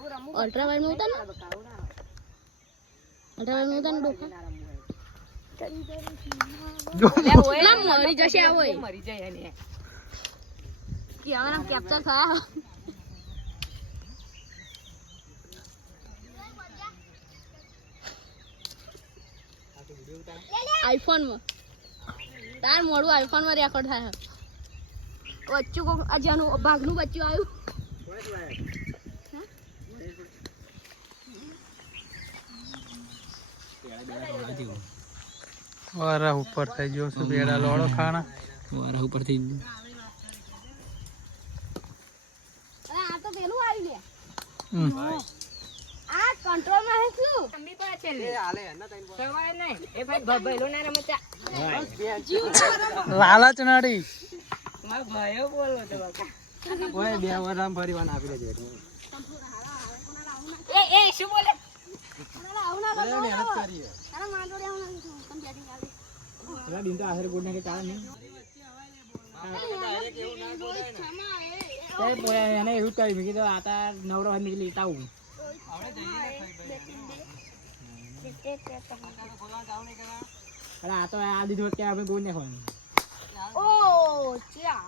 ultra wide માં ઉતાર ultra wide માં ઉતાર ડોકા લા મરી જશે આ ઓય મરી જાય એને કે આના કેપ્ચર થયા આઈફોન માં તાર મોડું આઈફોન માં રેકોર્ડ થાય બચ્ચું કો અજાનું ભાગનું બચ્ચું આવ્યું વારા ઉપર થઈ ગયો છે બેડા લોડો ખાના વારા ઉપર થઈ ગયો અરે આ તો પેલું આવી લે આ કંટ્રોલ માં હે શું અંબી પર છે લે હાલે ના તઈ સવાય નહીં એ ભાઈ ભભેલો ના રમતા લાલચ નડી માર ભાઈઓ બોલો તો ઓય બે વરામ ફરીવાન આપી દેજે એ શું બોલે મહેનત કરીએ અરે માંડોડે હું તમ બેટિંગ આલે અલા દિન તો આખર ગોડ ને કે ચાલે નહીં તે બોયા એને એવું કહી મે કીધું આતા નવરો હદ નીકળી તાવું અરે આ તો આ દીધું કે આપણે ગોડ ને ખાવાનું ઓ ચા